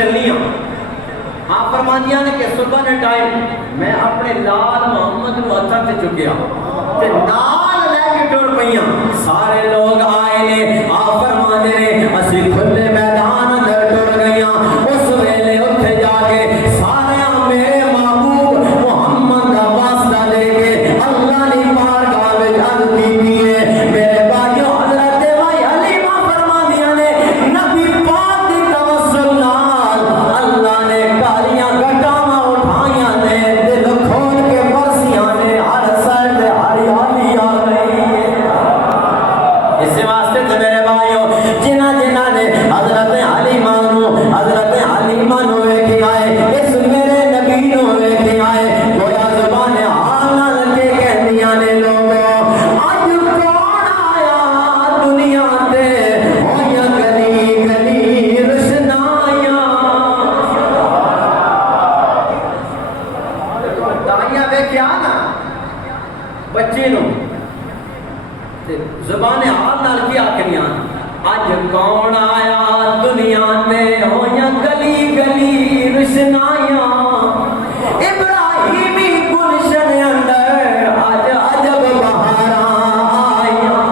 چلنی ہوں. آپ فرماندیاں نے کہ صبح نے ٹائم میں اپنے لال محمد نو ہتھاں تے چکیا تے نال لے کے ٹر پئیاں. سارے لوگ آئے نے. آپ فرماندے نے اسی کھلے میدان اندر ٹر گئیاں. اس ویلے اوتھے جا کے سارے میرے محبوب محمد دا واسطہ لے کے اللہ دی بارگاہ وچ عرض کیتی ہے. میرے بھائیو حضرت بھائی حلیمہ فرماندیاں نے نبی پاک دی توسل نال اللہ نے کالیاں گٹاواں اٹھائیاں نے. دل کھول کے برسیاں نے. ہر سائڈ ہریالی آ گئی ہے. اس واسطے تو میرے بھائیو جنہ جنہ نے حضرت حلیمہ نو ویکھے آئے, اس میرے نبی نو ویکھے آئے, گویا زبان حال نہ لگے کہندیاں نے لوگوں اج کون آیا دنیا تے ہویا گلی گلی روشنائیاں. دائیاں ویکھیا نا بچے نو زبان حال نال کی آکھنیاں اج کون آیا دنیا تے ہویا گلی گلی روشنائیاں. ابراہیمی گلشن اندر اج عجب بہاراں آئیاں.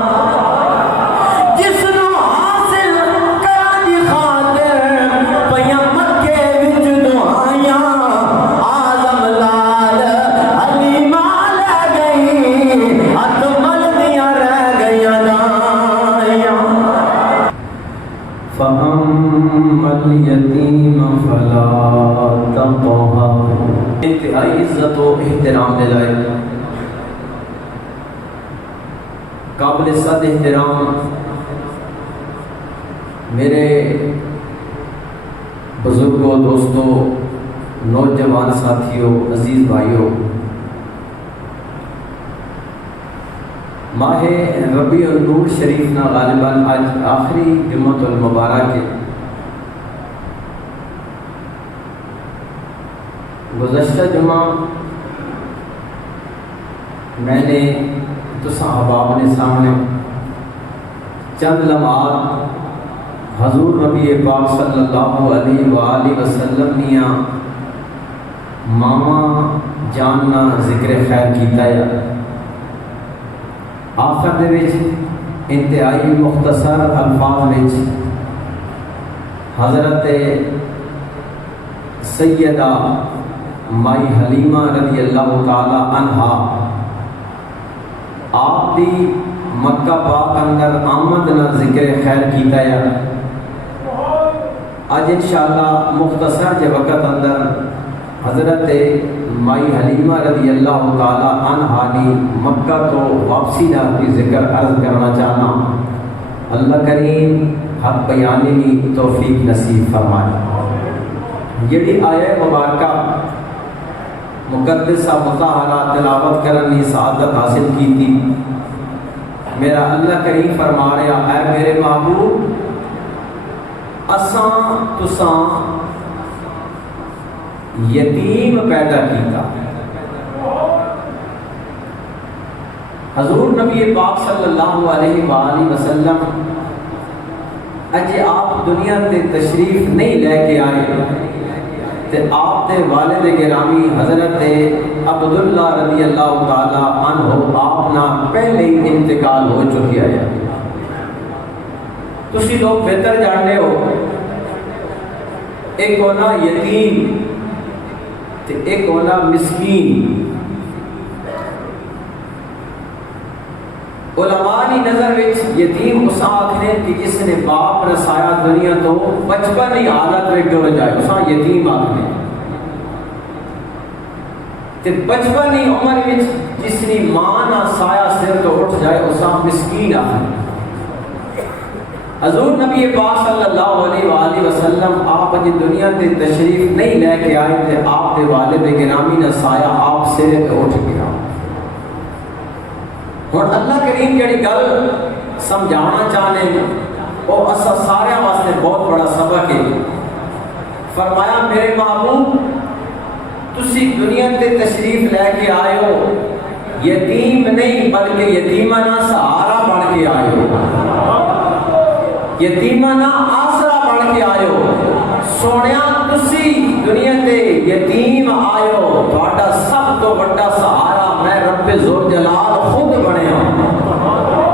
جس نو حاصل کرن دی خاطر پیاں مکے وچ دعائیاں. آزم لال حلیمہ لے گئی ہتھ ملدیاں رہ گئیاں دائیاں. فَأَمَّا الْيَتِيمَ فَلَا تَقْهَرْ. انتہائی عزت و احترام دلائے قابل صد احترام میرے بزرگوں, دوستوں, نوجوان ساتھیوں, عزیز بھائیوں, ماہ ربیع النور شریف نا غالباً آج آخری جمعۃ المبارک ہے. گزشتہ جمعہ میں نے تساں احباب نے سامنے چند لمحات حضور نبی پاک صلی اللہ علیہ وآلہ وسلم نیاں ماما جاننا ذکر خیر کیتا ہے. آخر دے وچ انتہائی مختصر الفاظ وچ حضرت سیدہ مائی حلیمہ رضی اللہ تعالی عنہا آپ دی مکہ پاک اندر آمد نہ ذکر خیر کیتا ہے. آج انشاءاللہ مختصر جے وقت اندر حضرت مائی حلیمہ رضی اللہ تعالی عنہا نے مکہ تو واپسی دا بھی ذکر عرض کرنا چاہنا. اللہ کریم حق بیانی کی توفیق نصیب فرمائے. یہ آیہ مبارکہ مقدسہ مطہرہ تلاوت کرنی سعادت حاصل کی تھی. میرا اللہ کریم فرما رہا ہے میرے محبوب اساں تساں یتیم پیدا کیتا. حضور نبی پاک صلی اللہ علیہ وآلہ وسلم اجے آپ دنیا تے تشریف نہیں لے کے آئے تے آپ دے والد گرامی حضرت عبداللہ رضی اللہ تعالی عنہ آپ نا پہلے ہی انتقال ہو چکی ہے. تسی لوگ بہتر جانتے ہو ایک ہونا یتیم تے ایک ہونا مسکین. علماء کی نظر وچ یتیم اس آکھنے کہ جس نے باپ رسایا دنیا تو بچپن ہی حالت میں ٹر جائے اساں یتیم آکھنے. تے بچپن ہی عمر وچ جس نے ماں نہ سایہ سر تو اٹھ جائے اساں مسکین آکھنے. حضور نبی پاک صلی اللہ علیہ وآلہ وسلم آپ جی دنیا تے تشریف نہیں لے کے آئے تے آپ دے والد گرامی نہ سایہ آپ سر تے اٹھ گیا. ہن اللہ کریم جڑی گل سمجھانا چاہنے وہ اسا سارے واسطے بہت بڑا سبق ہے. فرمایا میرے محبوب تسی دنیا تے تشریف لے کے آئے ہو یتیم نہیں بلکہ یتیمانہ سہارا بن کے آئے ہو, یتیمانہ آسرا بن بن کے آئے سونیا تسی دنیا تے یتیم آئے ہو تہاڈا سب تو بڑا سہارا میں رب ذوالجلال خود بنیا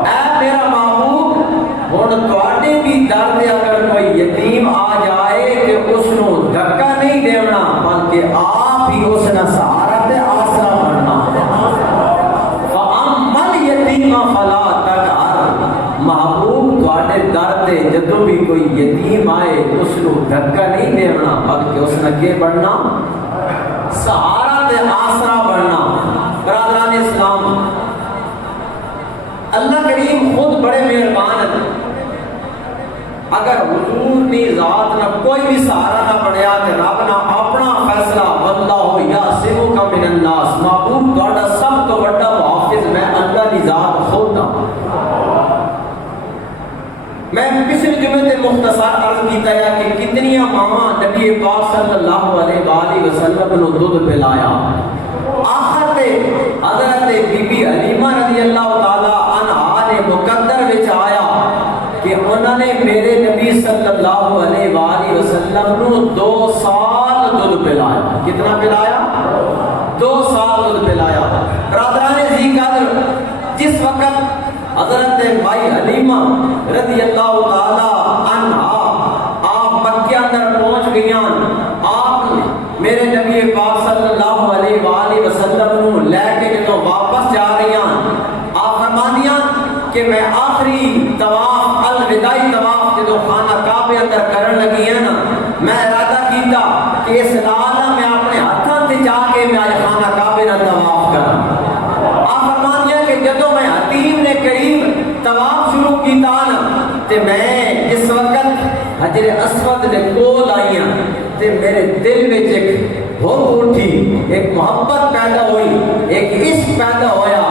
اے میرا محبوب ہن تہاڈے بھی در تے اگر کوئی یتیم آ جائے کہ اس نو دھکا نہیں دینا بلکہ آپ ہی اس دا سہارا تے آسرا بننا فَأَمَّا الْيَتِيمَ فَلَا تَقْهَرْ محبوب تہاڈے در تے جدوں بھی کوئی یتیم آئے اس نو دھکا نہیں دینا بلکہ اس نے کے بننا سہارا تے آسرا بننا برادران اسلام اللہ کریم خود بڑے مہربان ہیں اگر حضور نے ذات نہ کوئی بھی سہارا نہ بنیا تے رب نہ اپنا فیصلہ واللہ یعصمک من الناس محبوب تہاڈا سب تو بڑا محافظ میں اللہ کی ذات خود ہوں میں پچھلے جمعے تے مختصر عرض کیتا ہے کہ کتنی ماما نبی پاک صلی اللہ علیہ وآلہ وسلم نو دودھ پلایا آخر تے حضرت بی بی حلیمہ رضی اللہ تعالی عنہا نے مقدر وچ آیا کہ انہوں نے میرے نبی صلی اللہ علیہ وآلہ وسلم نو 2 سال دودھ پلایا کتنا پلایا 2 سال دودھ پلایا برادران ذی قدر جس وقت حضرت بھائی حلیمہ رضی اللہ تعالی عنہا آپ مکہ اندر پہنچ گئیاں آپ میرے نبی پاک صلی اللہ علیہ وآلہ وسلم نو لے کے جدوں واپس جا رہی ہیں آپ فرمانیاں کہ میں آخری طواف الوداعی طواف جدوں خانہ کعبے اندر کرن لگی ہیں نا میں ارادہ کیتا کہ اس نال میں اپنے ہاتھاں تے جا کے میں آج خانہ کعبے نال طواف کراں آپ فرمانیاں کہ جدوں میں حتیم نے قریب طواف شروع کیتا نا تے میں جس وقت حجر اسود دے کول آئیاں تے میرے دل وچ ایک ہوپ اٹھی ایک محبت پیدا ہوئی ایک عشق پیدا ہویا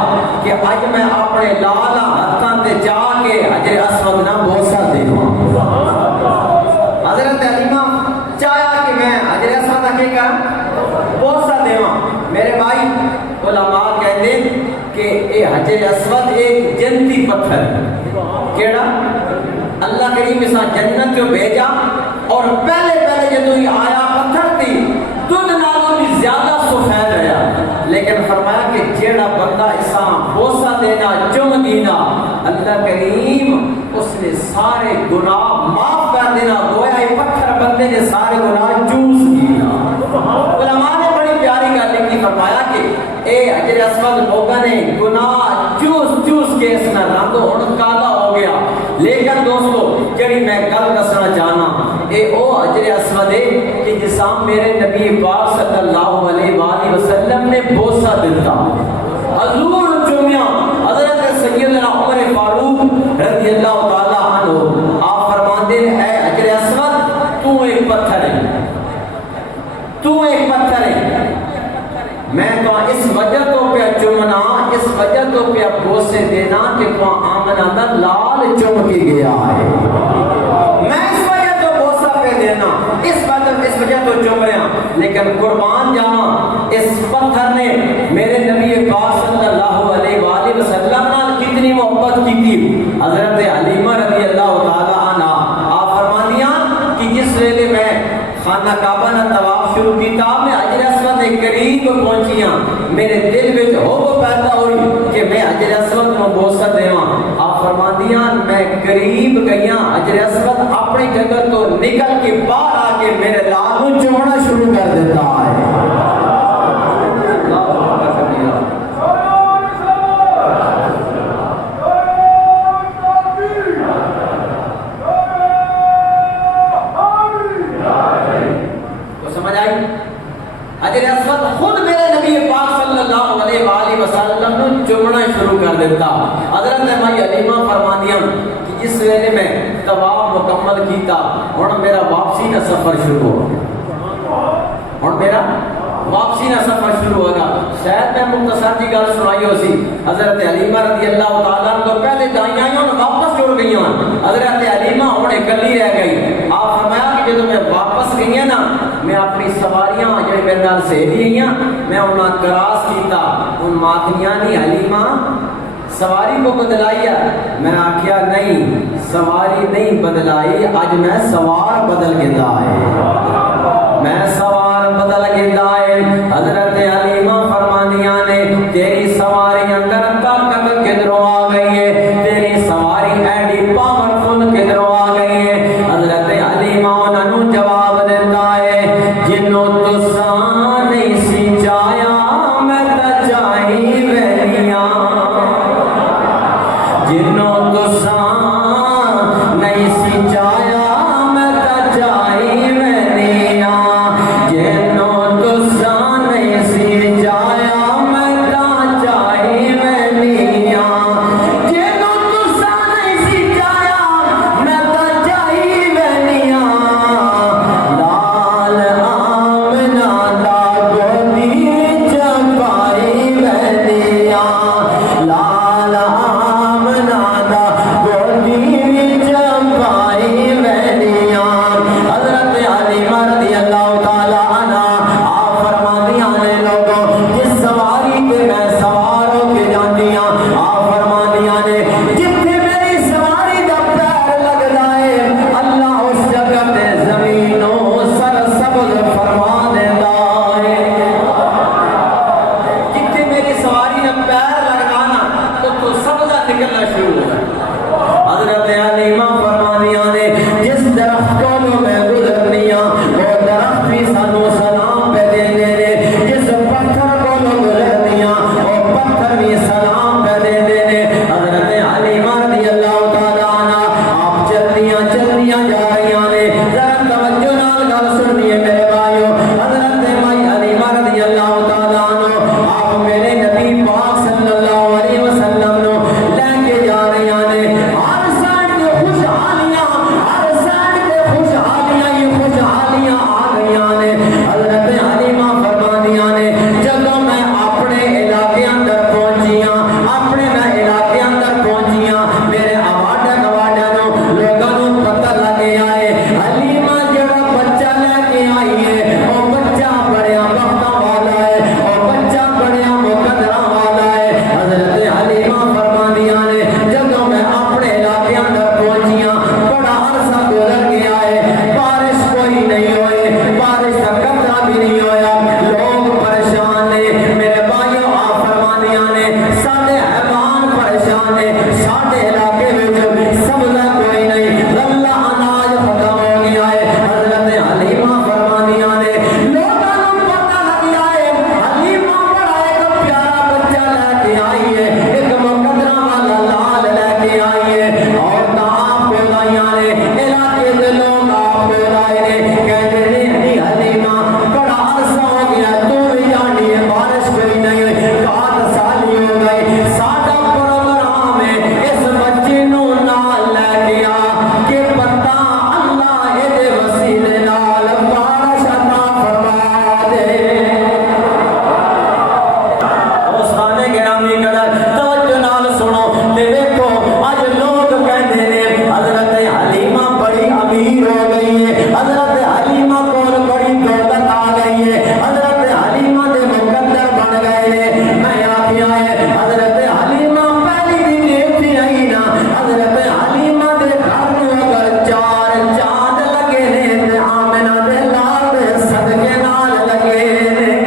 کہ اج میں اپنے لالا ہاتھاں تے جا کے حجر اسود نہ بوسا دیواں حضرت حلیمہ چاہیا کہ میں حجر اسود کے کر بوسا دیواں میرے بھائی علماء کہتے ہیں کہ اے حجر اسود ایک جنتی پتھر کیڑا اللہ کریم اسا جنت جو بھیجا اور پہلے جدوں ہی آیا پتھر تھی دودھ نالوں بھی زیادہ سفید رہا لیکن فرمایا کہ جیڑا بندہ اسا بوسا دینا چم دینا اللہ کریم اس نے سارے گناہ معاف کر دینا گویا یہ پتھر بندے نے سارے گناہ چوس دیا علماء نے بڑی پیاری گل لکھی فرمایا کہ اے حجر اسود لوگوں نے گناہ چوس کے اس میں رنگ ہن کالا ہو گیا لیکن دوستو جڑی میں گل دسنا چاہنا اے او حجر اسود ہے کہ جسام میرے نبی پاک صلی اللہ علیہ وآلہ وسلم نے بوسا دیتا حضور چومیا حضرت سیدنا عمر فاروق رضی اللہ تعالی عنہ آپ فرماتے ہیں اے حجر اسود تو ایک پتھر ہے تو ایک پتھر ہے میں تو اس وجہ تو پہ چمنا اس وجہ تو پہ بوسے دینا کہ تو آمنہ دا لال چم کے گیا ہے میں اس وجہ تو بوسا پہ دینا اس وجہ تو چم رہا لیکن قربان جانا اس پتھر نے میرے نبی پاک صلی اللہ علیہ وآلہ وسلم نال کتنی محبت کی تھی حضرت حلیمہ رضی اللہ تعالی عنہ آپ فرمانیاں کہ جس ویلے میں خانہ کعبہ نہ طواف شروع کیتا میں حجر اسود کے قریب پہنچیاں میرے دل وچ ہوب پیدا ہوئی کہ میں حجر اسود نو بوسا دیواں آپ فرماندیاں میں قریب گئیاں حجر اسود اپنی جگہ تو نکل کے باہر آ کے میرے لال نو چومنا شروع کر دیتا ہے حجر اسود خود میرے نبی پاک صلی اللہ علیہ وآلہ وسلم نے چومنا شروع کر دیتا حضرت مائی حلیمہ فرماندیاں کہ جس ویلے میں طواف مکمل کیتا ہن میرا واپسی کا سفر شروع ہو ہن میرا واپسی کا سفر شروع ہوگا شاید میں مختصر کی گل سنائی ہو سی حضرت حلیمہ رضی اللہ تعالیٰ عنہ تو پہلے جائیں آئیں اور واپس جڑ گئی ہیں حضرت حلیمہ ہن اکلی رہ گئی آپ فرمایا کہ جب میں واپس گئی ہیں نا میں اپنی سواریاں جڑے میرے نال سہیلی ہیں میں انہاں کراس کیتا ان ماکھنیاں نہیں حلیمہ سواری کو بدلائی ہے؟ میں آخیا نہیں سواری نہیں بدلائی، اج میں سوار بدل کے لائے، میں سوار بدل کے لائے۔ حضرت حلیمہ فرمانیاں نے تیری سواری اندر طاقت کدھروں آ گئی ہے، تیری سواری ایڈی پاورفل کدھروں آ گئی ہے؟ حضرت حلیمہ انہاں نوں جواب دیتا ہے جنوں تساں نہیں سی چاہیا میں تے چاہی وینیاں، جنوں تساں نہیں سی چاہیا میں تے چاہی وینیاں، جنوں تساں نہیں سی چاہیا میں تے چاہی وینیاں، جنوں تساں نہیں سی چاہیا میں تے چاہی وینیاں، لال آمنہ دا گودی چپائی وینیاں، لال آمنہ دا گودی چپائی وینیاں۔ حضرت حلیمہ رضی اللہ تعالی عنہ آپ فرماندیاں نے لوگوں جس سواری پہ میں سوار ہو کے جاندیاں، آپ فرماندیاں نے جتنے میری سواری دا پیر لگدا ہے اللہ اس جگہ تے زمین و سر سبز فرما دیندا ہے، جتنے میری سواری دا پیر لگنا نا تو سبزہ نکلنا شروع ہو جائے۔ حضرت حلیمہ فرمانیاں نے جس درخت کو میں گزرنیاں وہ درخت بھی سانو سلام پہ دیندے نے، جس پتھر کو گزرنیاں وہ پتھر بھی سلام پہ دیندے نے۔ حضرت حلیمہ رضی اللہ تعالیٰ عنہ آپ چلدیاں چلدیاں جا رہیاں نے، ذرا توجہ نال گل سنیے میرے بھائیو۔ حضرت مائی حلیمہ رضی اللہ تعالیٰ عنہ آپ میرے نبی پاک صلی اللہ علیہ وسلم نو لے کے جا رہیاں نے، ہر سائڈ تے خوشحالیاں، ہر سائڈ تے خوشحالیاں ہی خوشحالیاں آ گئیاں نے۔ حضرت حلیمہ فرماندیاں نے جدوں میں اپنے علاقے اندر پہنچیاں، اپنے میں علاقے اندر پہنچیاں، میرے آواڈا گواڈا نو لوگاں نو پتہ لگ گیا ہے حلیمہ جڑا بچہ لے کے آئی ہے وہ بچہ بڑیا بختاں والا ہے، وہ بچہ بڑیا مقدراں والا ہے۔ حضرت حلیمہ فرماندیاں نے جدوں میں اپنے علاقے اندر پہنچیاں بڑا عرصہ گزر گیا ہے، بارش کوئی نہیں ہوئی، بارش کا قطرہ بھی نہیں ہویا، لوگ پریشان نے میرے بھائیو۔ آپ فرماندیاں نے ساڈے حیوان پریشان نے، ساڈے علاقے وچ سبزہ کوئی نہیں، غلہ اناج ختم ہو گیا ہے۔ حضرت حلیمہ فرماندیاں نے لوگاں نوں پتہ لگ گیا ہے حلیمہ بڑا ایک پیارا بچہ لے کے آئی ہے، ایک مقدرہ والا لال لے کے آئی ہے۔ عورتاں آپ کو لائیاں نے، علاقے دے لوگ آپ کو لائے نے، کہتے نے نہیں حلیمہ بڑا عرصہ ہو گیا تو بھی جانی ہے بارش کوئی نہیں ہوئی، 7 سال ہو گئے، ساڈا پروگرام ہے اس بچے نو نال لے کے آ کہ پتہ اللہ دے وسیلے نال بارش عطا فرما دے۔ دوستانے گرامی قدر توجہ نال سنو تے دیکھو اج لوگ کہندے نے حضرت حلیمہ بڑی امیر ہو گئی ہے، حضرت حلیمہ کول بڑی دولت آ گئی ہے، حضرت حلیمہ دے مقدر بن گئے نے۔ میں آکھیا ہے حضرت حلیمہ پہلی بھی دیکھتی آئی نا، حضرت حلیمہ دے گھر نو اگر 4 چاند لگے نے تے آمنہ دے لال دے صدقے نال لگے نے۔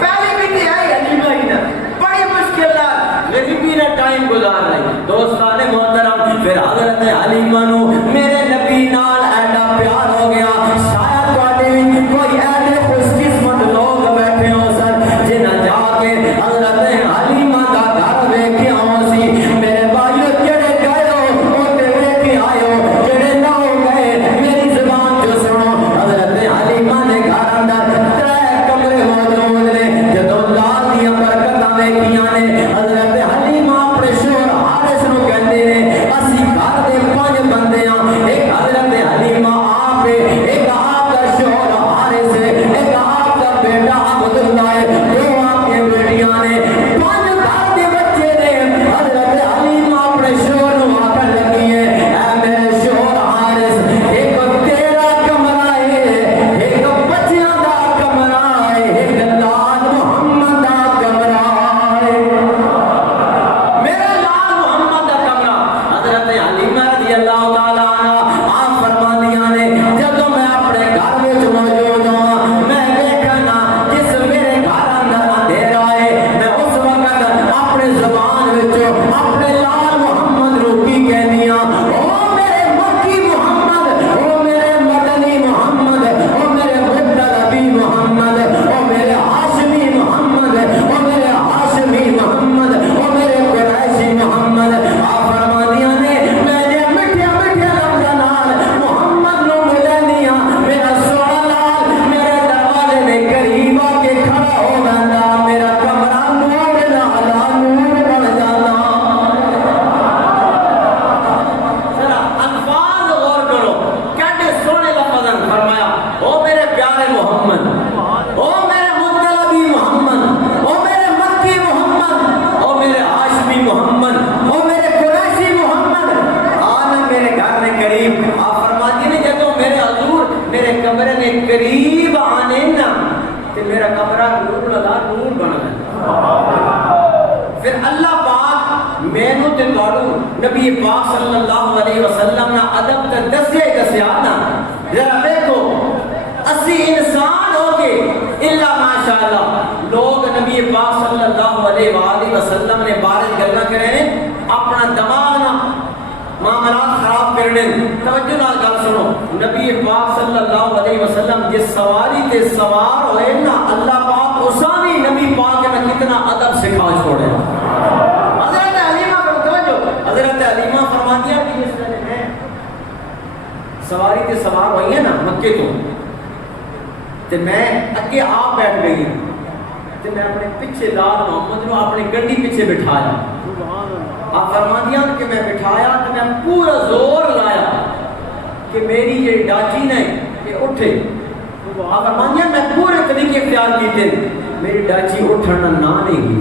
پہلی بھی تے آئی حلیمہ ہی نا، بڑی مشکل نال غریبی نے ٹائم گزار رہی۔ دوستان محترم پھر حضرت حلیمہ نو میرے نبی نال ایڈا پیار ہو گیا، شاید تواڈے وچ کوئی ایڈے خوش قسمت لوگ بیٹھے ہو سن جنہاں جا کے حضرت حلیمہ دا گھر ویکھیا ہو سی۔ میرے بھائیو جڑے گئے ہو اوتے ویکھ کے آئے ہو، جڑے نہ ہو گئے میری زبان جو سنو، حضرت حلیمہ دے گھر اندر 3 کمرے موجود نے۔ جدوں لال دیاں برکتاں ویکھیاں نے حضرت حلیمہ اپنے شوہر حارث نو کہندے نے اسی گھر دے 5 بندے ہاں، میرے حضور میرے کمرے نے قریب آنے نا کہ میرا کمرہ نور لگا نور بنا ہے. پھر اللہ پاک مینوں تے توڑو نبی پاک صلی اللہ علیہ وسلم نا ادب تے دسیا نا ذرا دیکھو اسی انسان ہو کے الا ماشاءاللہ لوگ نبی پاک صلی اللہ علیہ وآلہ وسلم نے بارے گلاں کرے اپنا دماغ نہ معاملات خراب کرنے. توجہ نال گل سنو نبی پاک صلی اللہ علیہ وسلم جس سواری تے سوار ہوئے نا اللہ پاک اساں بھی نبی پاک نے کتنا ادب سکھا چھوڑے. حضرت حلیمہ پر توجہ حضرت حلیمہ فرماتی ہے کہ جس طرح میں سواری تے سوار ہوئی ہے نا مکے تو تے میں اگے آپ بیٹھ گئی تے میں اپنے پیچھے لال محمد نو اپنی گڈی پیچھے بٹھایا. آپ فرماندیاں کہ میں بٹھایا تو میں پورا زور لایا کہ میری یہ ڈاچی نہیں کہ اٹھے. آپ فرماندیاں میں پورے طریقے اختیار کیتے میری ڈاچی اٹھنا نہ نہیں گی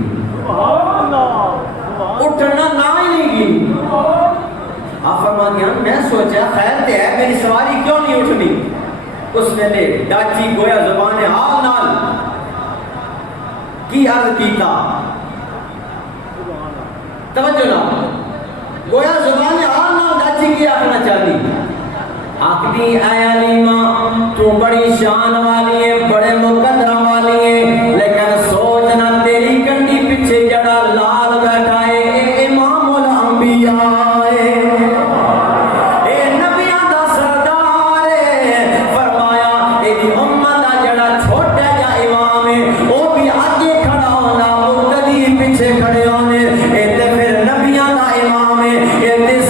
اٹھنا نہ ہی نہیں گی. آپ فرماندیاں میں سوچا خیر تے ہے میری سواری کیوں نہیں اٹھنی. اس ویلے ڈاچی گویا زبان حال نال کی عرض کیتا توجہ نہ گویا زبان حال نال ڈاچی کی آخنا چاہتی آخری اے علیمہ تو بڑی شان والی ہے بڑے مقدرہ والی ہے لیکن سوچنا تیری کنڈی پیچھے جڑا لال بیٹھا ہے اے امام الانبیاء ہے اے نبیاں دا سردار ہے. فرمایا ایدی امت دا جڑا چھوٹا جا امام ہے وہ بھی آگے کھڑا ہونا مقتدی پیچھے کھڑے ہونے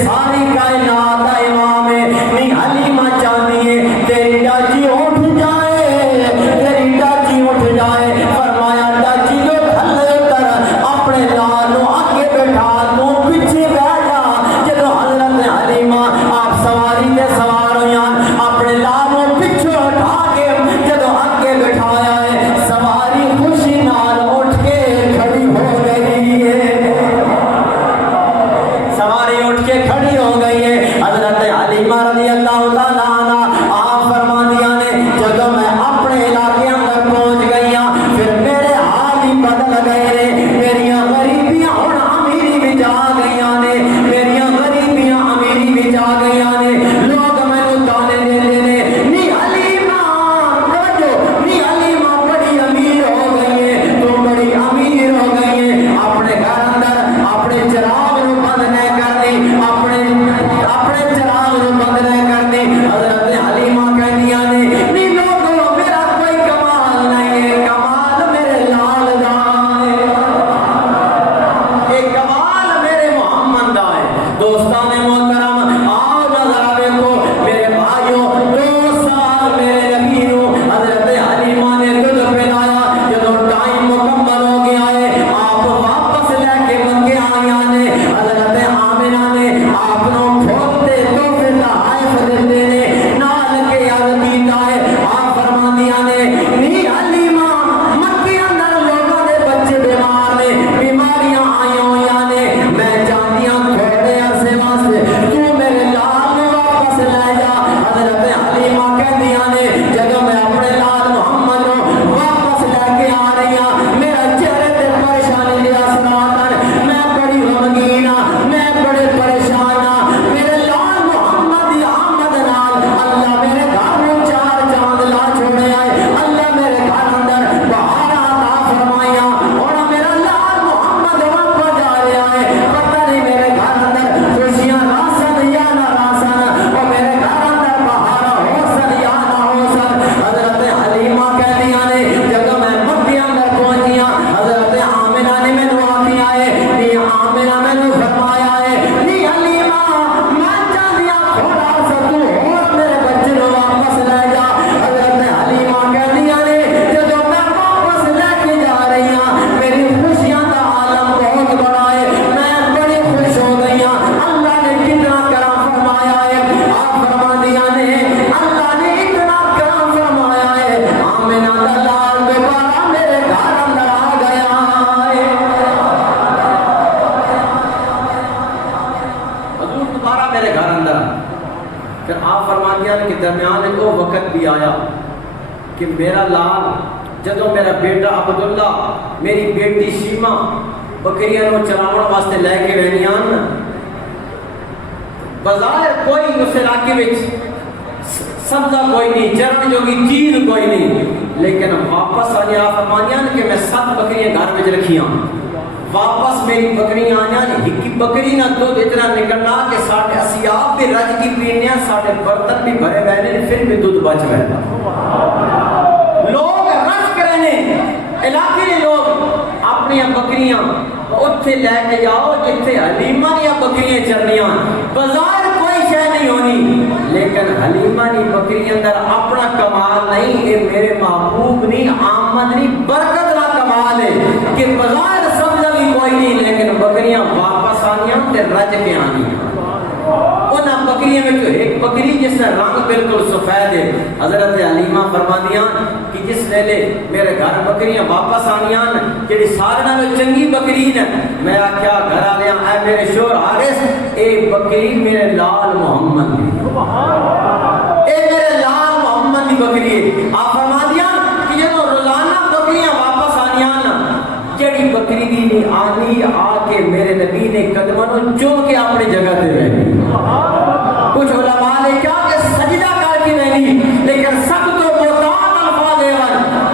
ساری کائنات دا امام ہے. نہیں حلیمہ چاہتی ہے تیری ڈاچی اٹھ جائے تیری ڈاچی اٹھ جائے. فرمایا ڈاچی جو تھلے کر اپنے لالوں آگے بیٹھا تو پیچھے بیٹھ جا. جب حضرت حلیمہ آپ سواری تے سوار ہویاں اپنے لالوں پیچھے اٹھا کے جب آگے بٹھایا ہے سواری خوشی نال اٹھ کے کھڑی ہو گئی ہے. سواری اٹھ کے کھڑی ہو گئی ہے. حضرت حلیمہ رضی اللہ تعالیٰ عنہ آپ فرماندیاں نے جب میں اپنے علاقے اندر پہنچ گئی ہوں پھر میرے حال ہی بدل گئے نے. میریاں غریبیاں ہن امیری بھی جا گئی نے میریاں غریبیاں امیری بھی جا گئی نے. لوگ میں فرماتے ہیں کہ درمیان ایک وہ وقت بھی آیا کہ میرا لال جدو میرا بیٹا عبداللہ میری بیٹی شیمہ بکریاں نو چراون واسطے لے کے رہنیاں بظاہر کوئی اس علاقے وچ سبزہ کوئی نہیں چرن جو کی چیز کوئی نہیں لیکن واپس آنے آپ فرمانیاں کہ میں 7 بکریاں گھر وچ رکھیاں واپس میری بکریاں آنیاں ایک بکری نہ دودھ اتنا نکلنا کہ ساڑھے اسیاب بھی رج کی پینیاں ساڑھے برتن بھی بھرے بہنے پھر بھی دودھ بچ رہتا لوگ رج کرنے علاقے کے لوگ اپنی بکریاں اتھے لے کے جاؤ جتھے حلیمہ یا بکریاں چرنیاں بظاہر کوئی شے نہیں ہونی لیکن حلیمہ نی بکری اندر اپنا کمال نہیں یہ میرے محبوب نہیں آمد نہیں برکت نہ کمال ہے کہ بظاہر سبزہ بھی کوئی نہیں لیکن بکریاں واپس آنیاں تے رج کے آنیاں انہاں بکریاں میں تو ایک بکری جس نے رنگ بالکل سفید ہے حضرت حلیمہ فرماندیاں کہ جس ویلے میرے گھر بکریاں واپس آنیاں جڑی سارے میں چنگی بکری نے میں آکھیا گھر آلیاں اے میرے شور حارث اے بکری میرے لال محمد دی اے میرے لال محمد دی بکری ہے آپ فرماندیاں کہ جدوں روزانہ بکریاں واپس آنیاں جڑی بکری دی نہیں آنی آ کے میرے نبی نے قدموں چوم کے اپنی جگہ تے رہی کچھ علماء نے کہا کہ سجدہ کر کے نہیں لیکن سب تو محتاط الفاظ ہے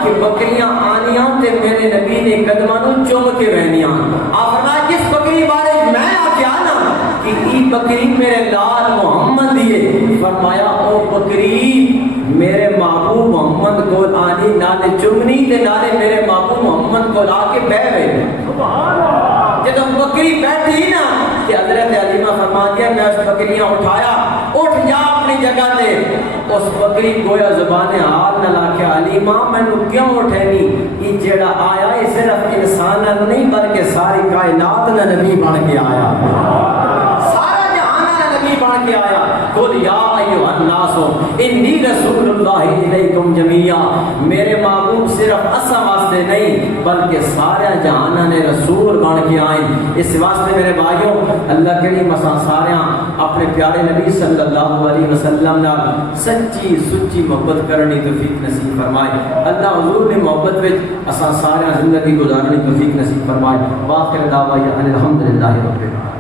کہ بکریاں آنیاں تے میرے نبی نے قدموں چوم کے رہنیاں آپ فرمایا جس بکری بارے میں آکھیا نا کہ ای بکری میرے لال محمد دیے فرمایا او بکری میرے محبوب محمد کو آنی نالے چمنی تے نالے میرے محبوب محمد کو لا کے بہ گئے جب بکری بیٹھی نا کہ حضرت حلیمہ فرما دیا میں اس بکریاں اٹھایا اٹھ جا اپنی جگہ دے اس بکری گویا زبان حال نہ لا کے حلیمہ میں نے کیوں اٹھینی یہ جڑا آیا یہ صرف انسان نہیں بلکہ ساری کائنات نہ نبی بن کے آیا سارا جہان نبی بن کے آیا قل یا ایھا الناس انی رسول اللہ الیکم جمیعا میرے محبوب صرف اسا واسطے نہیں بلکہ سارے جہان نے رسول بن کے آئے اس واسطے میرے بھائیوں اللہ کریم اساں سارے اپنے پیارے نبی صلی اللہ علیہ وسلم نال سچی سچی محبت کرنی توفیق نصیب فرمائے اللہ حضور نے محبت وچ اساں سارے زندگی گزارنی توفیق نصیب فرمائے واخر دعوانا الحمدللہ رب العالمین